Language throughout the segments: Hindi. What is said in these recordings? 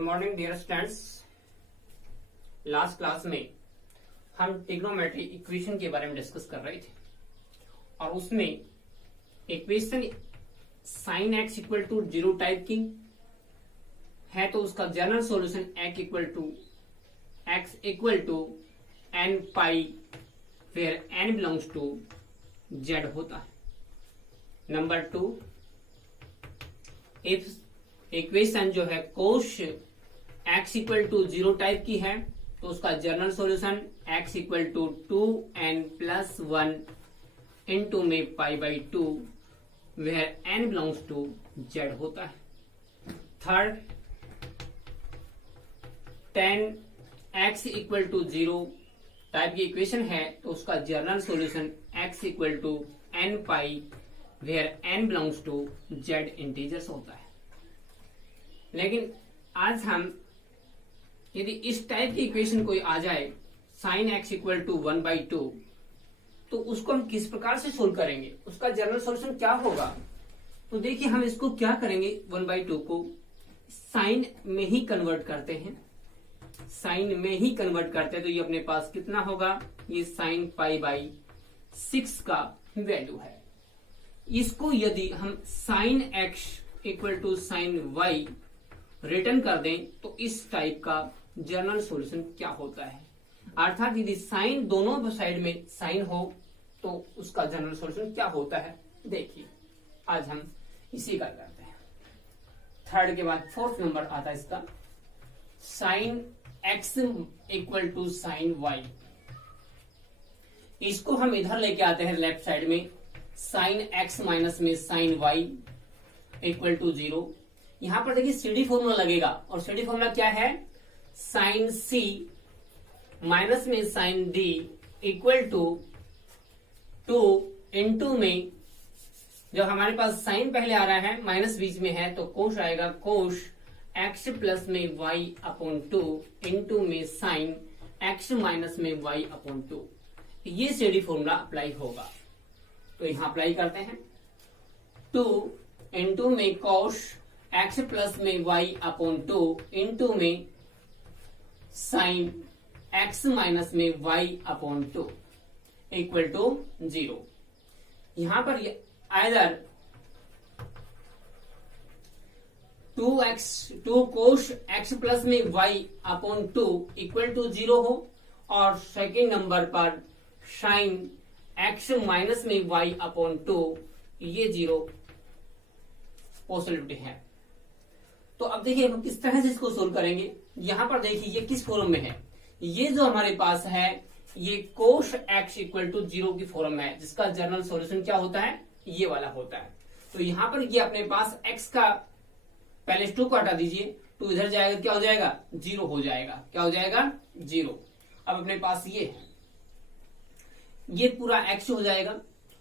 Good morning dear students. Last class में हम ट्रिग्नोमेट्री इक्वेशन के बारे में डिस्कस कर रहे थे और उसमें equation sine X equal to 0 type की है तो उसका general solution X equal to N pi where N belongs to Z होता है। नंबर 2, इफ इक्वेशन जो है कोश x इक्वल टू 0 टाइप की है तो उसका general solution x equal to 2n plus 1 into में pi by 2 where n belongs to z होता है। Third, 10x equal to 0 type की इक्वेशन है तो उसका general solution x equal to n pi where n belongs to z integers होता है। लेकिन आज हम यदि इस टाइप की इक्वेशन कोई आ जाए साइन एक्स इक्वल टू 1/2 तो उसको हम किस प्रकार से सोल्व करेंगे, उसका जनरल सॉल्यूशन क्या होगा। तो देखिए हम इसको क्या करेंगे, 1/2 को साइन में ही कन्वर्ट करते हैं। साइन में ही कन्वर्ट करते हैं तो ये अपने पास कितना होगा, ये साइन पाई बाई 6 का वैल्यू है। इसको यदि हम sine X equal to sine Y return कर दें तो इस टाइप का जनरल सॉल्यूशन क्या होता है। अर्थात यदि साइन दोनों साइड में साइन हो तो उसका जनरल सॉल्यूशन क्या होता है, देखिए आज हम इसी का करते हैं। थर्ड के बाद फोर्थ नंबर आता है इसका sine X equal to sine Y. इसको हम इधर लेके आते हैं लेफ्ट साइड में, साइन एक्स माइनस में साइन वाई इक्वल टू 0। यहां पर देखिए सीडी फॉर्मूला लगेगा और सीडी फॉर्मूला क्या है, साइन सी माइनस में sine D equal to 2 into में जब हमारे पास साइन पहले आ रहा है माइनस बीच में है तो कोश आएगा, कोश एक्स प्लस में वाई अपॉन 2 इंटू में साइन एक्स माइनस में वाई अपॉन 2। ये सीडी फॉर्मूला अप्लाई होगा तो यहां अप्लाई करते हैं। 2 इंटू में कोश एक्स प्लस में वाई अपॉन 2 इंटू में साइन एक्स माइनस में वाई अपॉन 2 इक्वल टू 0। यहां पर आइदर 2 कोश एक्स प्लस में वाई अपॉन 2 इक्वल टू 0 हो और सेकेंड नंबर पर साइन एक्स माइनस में वाई अपॉन 2 ये 0 पॉसिबिलिटी है। तो अब देखिए हम किस तरह से इसको सोल्व करेंगे। यहां पर देखिए ये किस फॉर्म में है, ये जो हमारे पास है ये कोश एक्स इक्वल टू 0 की फॉर्म में है जिसका जनरल सॉल्यूशन क्या होता है, ये वाला होता है। तो यहां पर ये अपने पास x का पहले 2 को हटा दीजिए, 2 इधर जाएगा क्या हो जाएगा, 0 हो जाएगा। क्या हो जाएगा, 0। अब अपने पास ये है, ये पूरा x हो जाएगा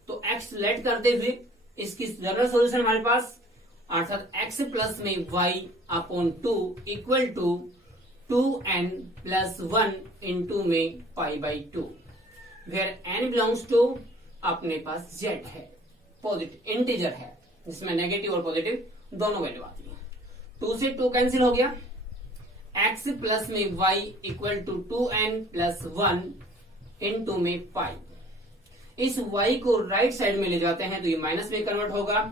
तो x लेट करते हुए इसकी जनरल सॉल्यूशन हमारे पास अर्थात x प्लस में y upon 2 equal to 2n plus 1 into में pi by 2 where n belongs to अपने पास z है, पॉजिटिव इंटीजर है जिसमें नेगेटिव और पॉजिटिव दोनों वैल्यू आती है। 2 से 2 कैंसिल हो गया, x प्लस में y equal to 2n plus 1 into में पाई। इस y को राइट साइड में ले जाते हैं तो ये माइनस में कन्वर्ट होगा,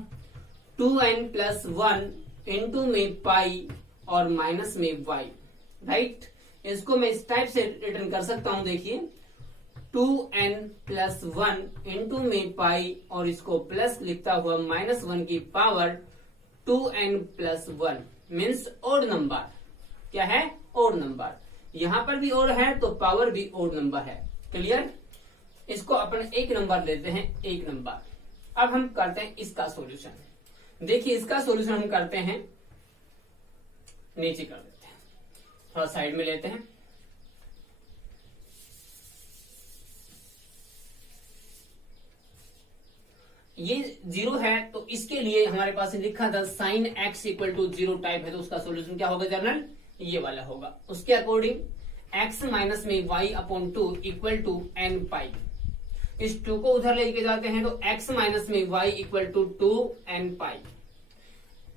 2n प्लस 1 इंटू में पाई और माइनस में y। राइट, इसको मैं इस टाइप से रिटर्न कर सकता हूं, देखिए 2n प्लस 1 इंटू में पाई और इसको प्लस लिखता हुआ -1 की power 2n plus 1 means odd number. क्या है, ओड नंबर। यहां पर भी ओड है तो पावर भी ओड नंबर है। क्लियर, इसको अपन एक नंबर लेते हैं, एक नंबर। अब हम करते हैं इसका सॉल्यूशन। देखिए इसका सॉल्यूशन हम करते हैं, नीचे कर देते हैं, थोड़ा साइड में लेते हैं। ये 0 है तो इसके लिए हमारे पास लिखा था sine X equal to 0 type है तो उसका सॉल्यूशन क्या होगा, जनरल ये वाला होगा। उसके अकॉर्डिंग एक्स माइनस में Y upon 2 equal to N pi. इस 2 को उधर लेके जाते हैं तो x माइनस में y equal to 2n pi.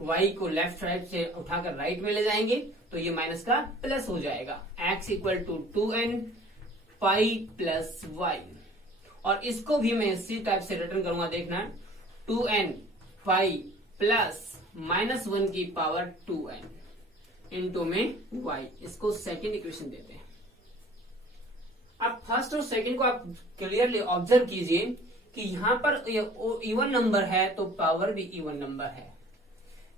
y को लेफ्ट साइड से उठाकर राइट में ले जाएंगे तो ये माइनस का प्लस हो जाएगा। x equal to 2n pi plus y, और इसको भी मैं इसी टाइप से रिटर्न करूंगा, देखना 2n पाई प्लस -1 की पावर 2n इंटू में y। इसको सेकेंड इक्वेशन देते हैं। अब फर्स्ट और सेकेंड को आप क्लियरली ऑब्जर्व कीजिए कि यहां पर ये इवन नंबर है तो पावर भी इवन नंबर है,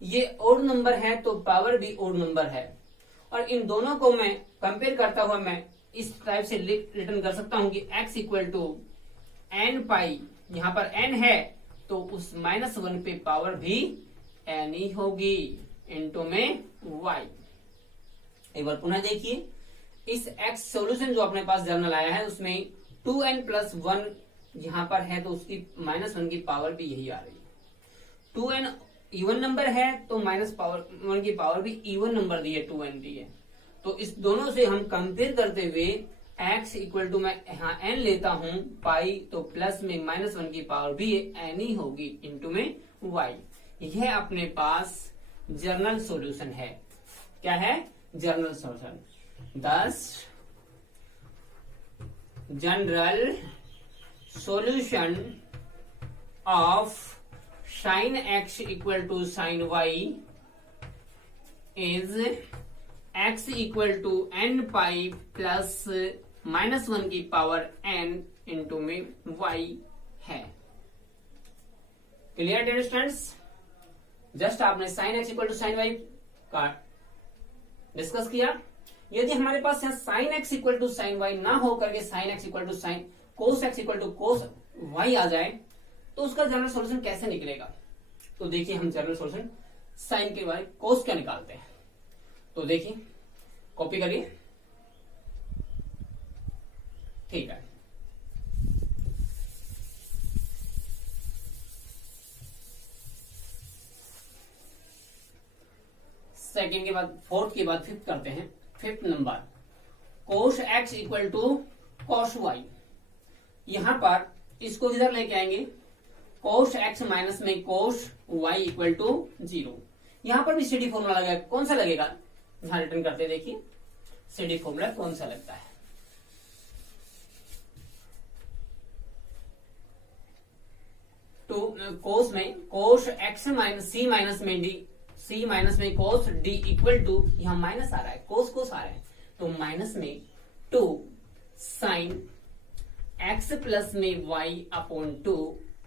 ये ओड नंबर है तो पावर भी ओड नंबर है, और इन दोनों को मैं कंपेयर करता हुआ मैं इस टाइप से रिटर्न कर सकता हूं कि x इक्वल टू n पाई, यहां पर n है तो उस -1 पे पावर भी n ही होगी इंटू में y। एक बार पुनः देखिए, इस x सॉल्यूशन जो अपने पास जर्नल आया है उसमें 2n प्लस 1 यहां पर है तो उसकी -1 की पावर भी यही आ रही है। 2n इवन नंबर है तो -1 की पावर भी इवन नंबर दी है, 2n दी है। तो इस दोनों से हम कंपेयर करते हुए x इक्वल टू मैं यहाँ n लेता हूं पाई, तो प्लस में -1 की पावर भी n ही होगी इंटू में y। यह अपने पास जर्नल सॉल्यूशन है। क्या है? Journal solution. Thus, general solution of sin x equal to sin y is x equal to n pi plus -1 की पावर n इंटू में y है। Clear dear students? जस्ट आपने sin x equal to sin y का डिस्कस किया। यदि हमारे पास यहाँ sin x equal to sin y ना हो करके sin x equal to sin cos x equal to cos y आ जाए तो उसका जनरल सॉल्यूशन कैसे निकलेगा? तो देखिए, हम जनरल सॉल्यूशन sin के बारे cos क्या निकालते हैं। तो देखिए, कॉपी करिए। ठीक है, सेकेंड के बाद फोर्थ के बाद फिफ्थ करते हैं। Fifth number cos x equal to cos y। यहां पर इसको इधर लेके आएंगे, कोश x माइनस में कोश y इक्वल टू 0। यहां पर भी सीडी फॉर्मूला लगेगा। कौन सा लगेगा? यहां रिटर्न करते देखिए सीडी फॉर्मूला कौन सा लगता है। तो कोस में कोश x माइनस c माइनस में d, c माइनस में कोस d इक्वल टू, यहां माइनस आ रहा है, कोस कोस आ रहा है तो माइनस में 2 साइन x प्लस में y अपॉन 2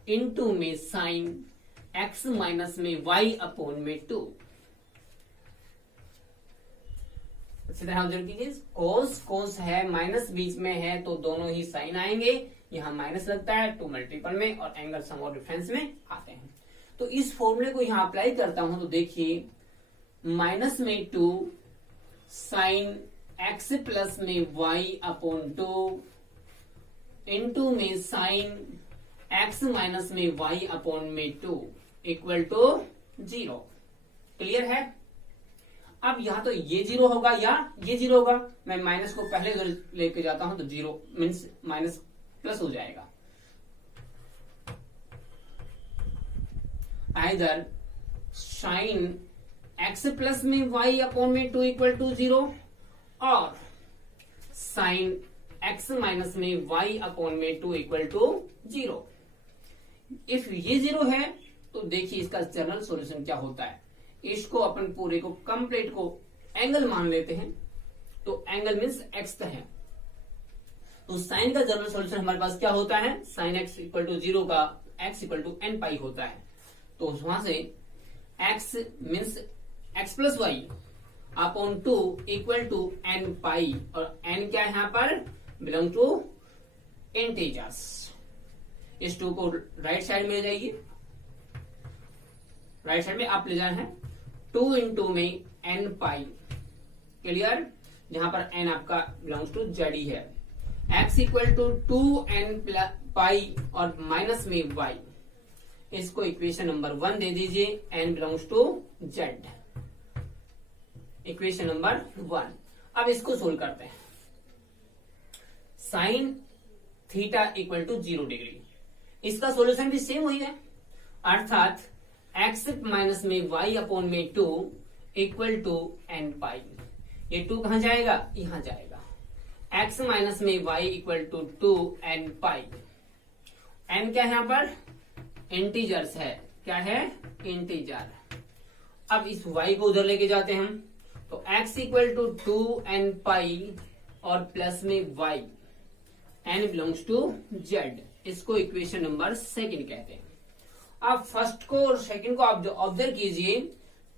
इंटू में साइन x माइनस में y अपॉन में 2। इसी तरह ऑब्जर्व कीजिए, कोस कोस है, माइनस बीच में है तो दोनों ही साइन आएंगे। यहां माइनस लगता है 2 मल्टीपल में और एंगल सम और डिफरेंस में आते हैं। तो इस फॉर्मूले को यहां अप्लाई करता हूं तो देखिए, माइनस में 2 साइन x प्लस में y अपॉन 2 इंटू में साइन x माइनस में y अपॉन में 2 इक्वल टू 0। क्लियर है? अब यहां तो ये 0 होगा या ये 0 होगा। मैं माइनस को पहले उधर लेके जाता हूं तो 0 मीन्स माइनस प्लस हो जाएगा। आइदर साइन x प्लस में y अपॉन में 2 इक्वल टू 0 और साइन x माइनस में y अपॉन में 2 इक्वल टू 0। इफ ये 0 है तो देखिए इसका जनरल सॉल्यूशन क्या होता है। इसको अपन पूरे को कंप्लीट को एंगल मान लेते हैं, तो एंगल मीन्स x है। तो साइन का जनरल सॉल्यूशन हमारे पास क्या होता है? साइन x इक्वल टू 0 का x equal to n pi होता है। तो वहां से x means x plus Y upon 2 equal to n pi, और n क्या है यहाँ पर? Belong to integers. इस 2 को राइट साइड में ले जाइए, राइट साइड में आप ले जाना है 2 इंटू में n पाई। क्लियर? जहां पर n आपका बिलोंग्स टू जेड ही है। x इक्वल टू 2n पाई और माइनस में y। इसको इक्वेशन नंबर 1 दे दीजिए, n belongs to z। Equation number 1। अब इसको सोल्व करते हैं। Sine theta equal to 0 degree, इसका सॉल्यूशन भी सेम वही है, अर्थात एक्स माइनस में वाई अपॉन में 2 इक्वल टू एन पाई। ये 2 कहां जाएगा, यहां जाएगा। एक्स माइनस में Y equal to 2 N pi. N क्या है यहां पर, इंटीजर्स है। क्या है, इंटीजर। अब इस y को उधर लेके जाते हैं हम, तो x equal to 2 N pi और प्लस में y, n belongs to z। इसको इक्वेशन नंबर सेकंड कहते हैं। आप फर्स्ट को और सेकंड को आप जो ऑब्जर्व कीजिए,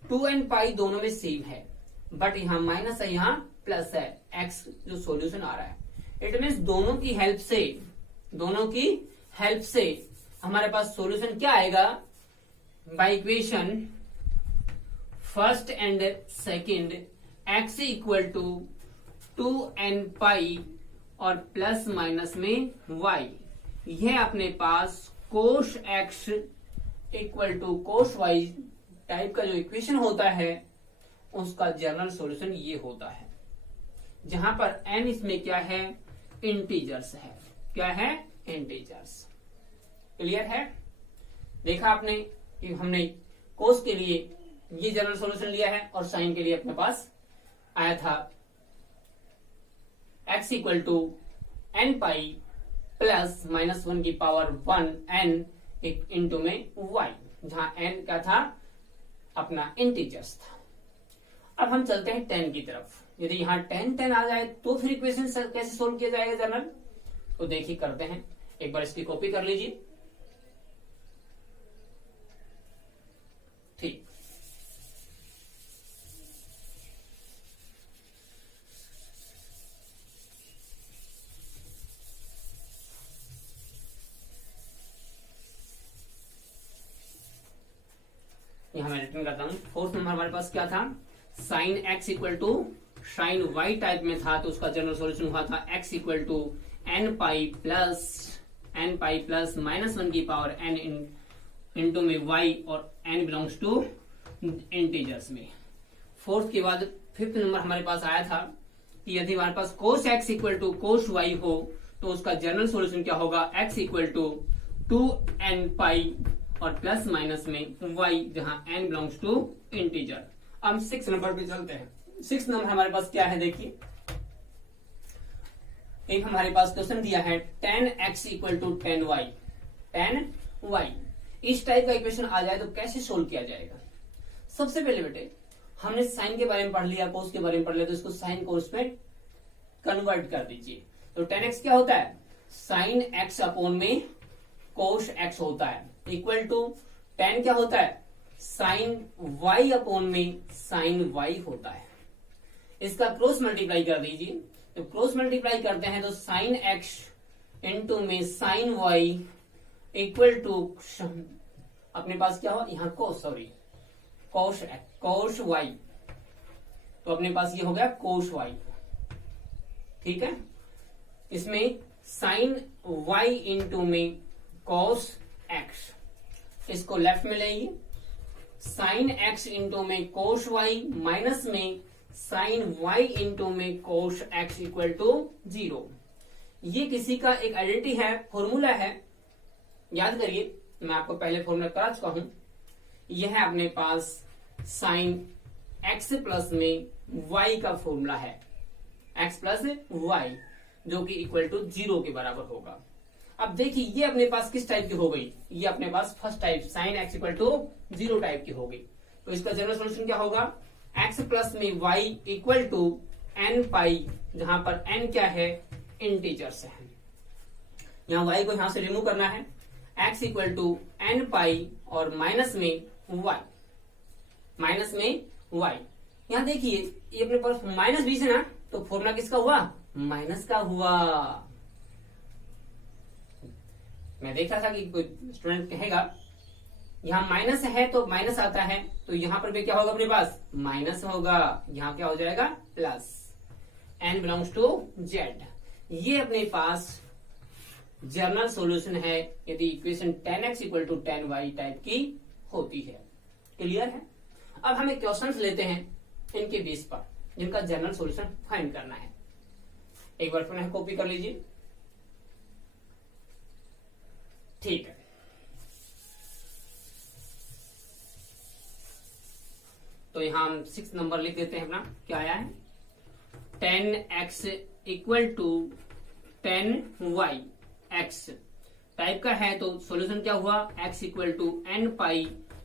2 एन पाई दोनों में सेम है, बट यहाँ माइनस है, यहाँ प्लस है। x जो सॉल्यूशन आ रहा है, इट मीन्स दोनों की हेल्प से हमारे पास सॉल्यूशन क्या आएगा, by equation first and second x equal to 2 N pi और प्लस माइनस में y। यह अपने पास कोश x equal to cos y type का जो इक्वेशन होता है, उसका जनरल सॉल्यूशन ये होता है, जहां पर n इसमें क्या है, इंटीजर्स है। क्या है, इंटीजर्स। क्लियर है। देखा आपने कि हमने कोस के लिए ये जनरल सॉल्यूशन लिया है और साइन के लिए अपने पास आया था x equal to N pi plus minus 1 की पावर 1 n इंटू में y, जहां n क्या था, अपना इंटीजर्स था। अब हम चलते हैं 10 की तरफ। यदि यहाँ 10 आ जाए तो फिर इक्वेशन कैसे सोल्व किया जाएगा जनरल, तो देखिए करते हैं। एक बार इसकी कॉपी कर लीजिए। ठीक, यहां मैं रिटर्न करता हूं। फोर्थ नंबर हमारे पास क्या था, sine x equal to sine y type में था, तो उसका जनरल सॉल्यूशन हुआ था x equal to N pi plus minus 1 की पावर n इंटू में y, और n बिलोंग्स टू इंटीजर्स में। फोर्थ के बाद फिफ्थ नंबर हमारे पास आया था कि यदि हमारे पास cos x equal to cos y हो, तो उसका जनरल सॉल्यूशन क्या होगा, x equal to 2 N pi और प्लस माइनस में y, जहां n बिलोंग्स टू इंटीजर। अब 6 नंबर पे चलते हैं। 6 नंबर हमारे पास क्या है, देखिए एक हमारे पास क्वेश्चन दिया है 10x equal to 10y। 10y इस टाइप का इक्वेशन आ जाए तो कैसे सोल्व किया जाएगा। सबसे पहले बेटे हमने साइन के बारे में पढ़ लिया, कोस के बारे में पढ़ लिया, तो इसको साइन कोस में कन्वर्ट कर दीजिए। तो 10x क्या होता है, साइन x अपॉन में कोस x होता है, इक्वल टू 10 क्या होता है, साइन y अपॉन में साइन y होता है। इसका क्रॉस मल्टीप्लाई कर दीजिए। तो क्रॉस मल्टीप्लाई करते हैं तो साइन x इंटू में साइन y इक्वल टू अपने पास क्या हो, यहाँ कोस y, तो अपने पास ये हो गया कोस y। ठीक है, इसमें साइन y इंटू में कोस x, इसको लेफ्ट में लेंगे, साइन x इंटू में कोस y माइनस में साइन y इंटू में कोस x इक्वल टू 0। ये किसी का एक आइडेंटिटी है, फॉर्मूला है, याद करिए, मैं आपको पहले फॉर्मूला करा चुका हूं। यह है अपने पास साइन x प्लस में y का फॉर्मूला है, x प्लस y, जो कि इक्वल टू 0 के बराबर होगा। अब देखिए ये अपने पास किस टाइप की हो गई, ये अपने पास first type sine x equal to 0 type की हो गई। तो इसका जनरल सॉल्यूशन क्या होगा, x प्लस में y इक्वल टू n पाई, जहां पर n क्या है, इंटीजर्स है। यहाँ y को यहां से रिमूव करना है, x equal to n pi और माइनस में y। यहाँ देखिए ये अपने पास माइनस 20 है ना, तो फॉर्मूला किसका हुआ, माइनस का हुआ। मैं देख रहा था कि कोई स्टूडेंट कहेगा यहाँ माइनस है तो माइनस आता है, तो यहाँ पर भी क्या होगा, अपने पास माइनस होगा, यहाँ क्या हो जाएगा, plus. n belongs to z। ये अपने पास जनरल सॉल्यूशन है यदि equation 10x equal to 10y type की होती है। क्लियर है। अब हम एक क्वेश्चन लेते हैं इनके बेस पर, जिनका जनरल सॉल्यूशन फाइंड करना है। एक बार पुनः कॉपी कर लीजिए। ठीक है, तो यहाँ हम 6 नंबर लिख देते हैं अपना। क्या आया है 10x equal to 10y x type का है, तो सॉल्यूशन क्या हुआ x equal to n pi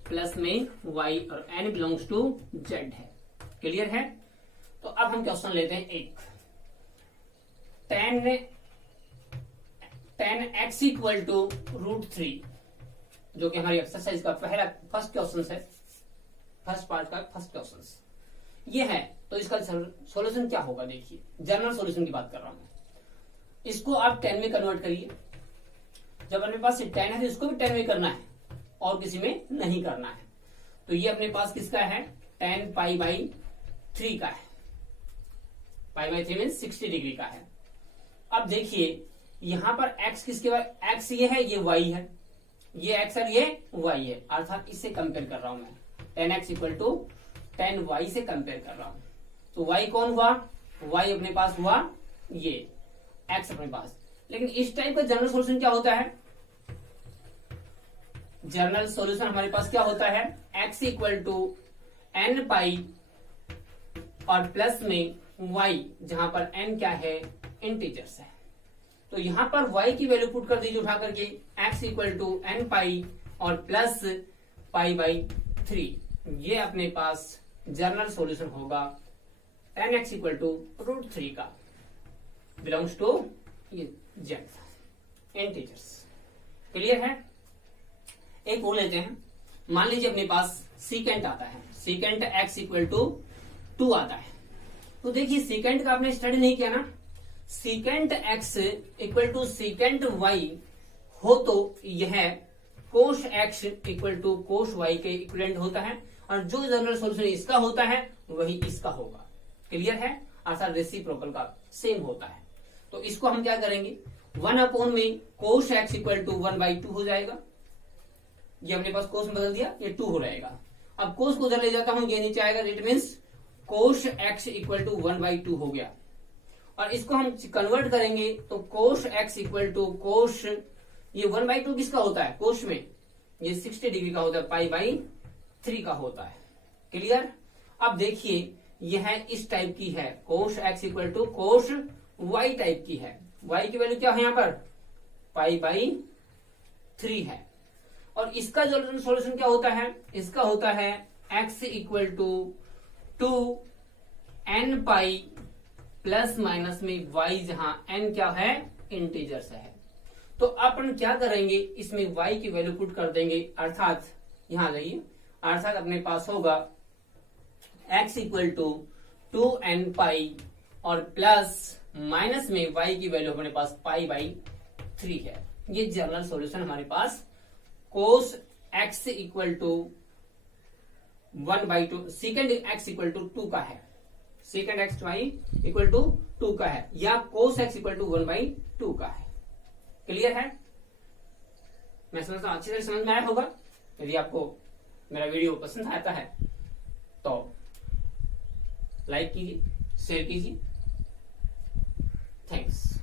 plus में y और n बिलोंग्स टू z है। क्लियर है। तो अब हम क्वेश्चन लेते हैं एक 10x इक्वल टू √3 जो कि हमारी एक्सरसाइज का फर्स्ट क्वेश्चन है, फर्स्ट पार्ट का फर्स्ट क्वेश्चन ये है। तो इसका सॉल्यूशन क्या होगा देखिए, जनरल सॉल्यूशन की बात कर रहा हूं। इसको आप 10 में कन्वर्ट करिए। जब अपने पास 10 है तो इसको भी 10 में करना है और किसी में नहीं करना है। तो ये अपने पास किसका है 10 पाई बाई 3 का है। पाई बाई 3 मीन 60 डिग्री का है। अब देखिए यहां पर x किसके बाद x ये है, ये y है, ये x और ये y है, अर्थात इससे कंपेयर कर रहा हूं मैं। 10x इक्वल टू 10y से कंपेयर कर रहा हूं। तो y कौन हुआ, y अपने पास हुआ ये, x अपने पास। लेकिन इस टाइप का जनरल सॉल्यूशन क्या होता है, जनरल सॉल्यूशन हमारे पास क्या होता है x equal to n pi और प्लस में y, जहां पर n क्या है इंटीजर्स है। तो यहां पर y की वैल्यू पुट कर दीजिए उठा करके, x equal to n pi और प्लस पाई बाई 3। ये अपने पास जनरल सॉल्यूशन होगा 10x इक्वल टू √3 का, बिलोंग्स टू ये z इंटीजर्स। क्लियर है। एक और लेते हैं। मान लीजिए अपने पास सीकेंट आता है, सीकेंट x इक्वल टू 2 आता है। तो देखिए सीकेंट का आपने स्टडी नहीं किया ना, secant x equal to secant y हो तो यह cos x equal to cos y के इक्विवेलेंट होता है, और जो जनरल सॉल्यूशन इसका होता है वही इसका होगा। क्लियर है, अर्थात रेसिप्रोकल का सेम होता है। तो इसको हम क्या करेंगे 1 अपॉन में कोश x इक्वल टू 1/2 हो जाएगा। ये अपने पास कोस में बदल दिया, ये 2 हो रहेगा। अब कोस को उधर ले जाता हूं, ये नीचे आएगा, इट मीन्स कोश x इक्वल टू 1/2 हो गया। और इसको हम कन्वर्ट करेंगे तो कोश x इक्वल टू कोश, ये 1/2 किसका होता है कोश में, ये 60 डिग्री का होता है, पाई बाई 3 का होता है। क्लियर। अब देखिए यह इस टाइप की है, कोश x equal to cos y type की है। y की वैल्यू क्या है यहाँ पर पाई बाई 3 है। और इसका जो सॉल्यूशन क्या होता है, इसका होता है x equal to 2n pi plus minus में y, जहां n क्या है इंटीजर्स है। तो अपन क्या करेंगे, इसमें y की वैल्यू पुट कर देंगे, अर्थात यहां आ जाइए, अर्थात अपने पास होगा x इक्वल टू 2n पाई और प्लस माइनस में y की वैल्यू अपने पास पाई बाई 3 है। ये जनरल सॉल्यूशन हमारे पास cos x equal to 1/2, second x equal to 2 का है, second x y equal to 2 का है, या कोस x इक्वल टू 1/2 का है। क्लियर है। मैं समझता हूं अच्छी तरह समझ में आया होगा। यदि आपको मेरा वीडियो पसंद आता है तो लाइक कीजिए, शेयर कीजिए। थैंक्स।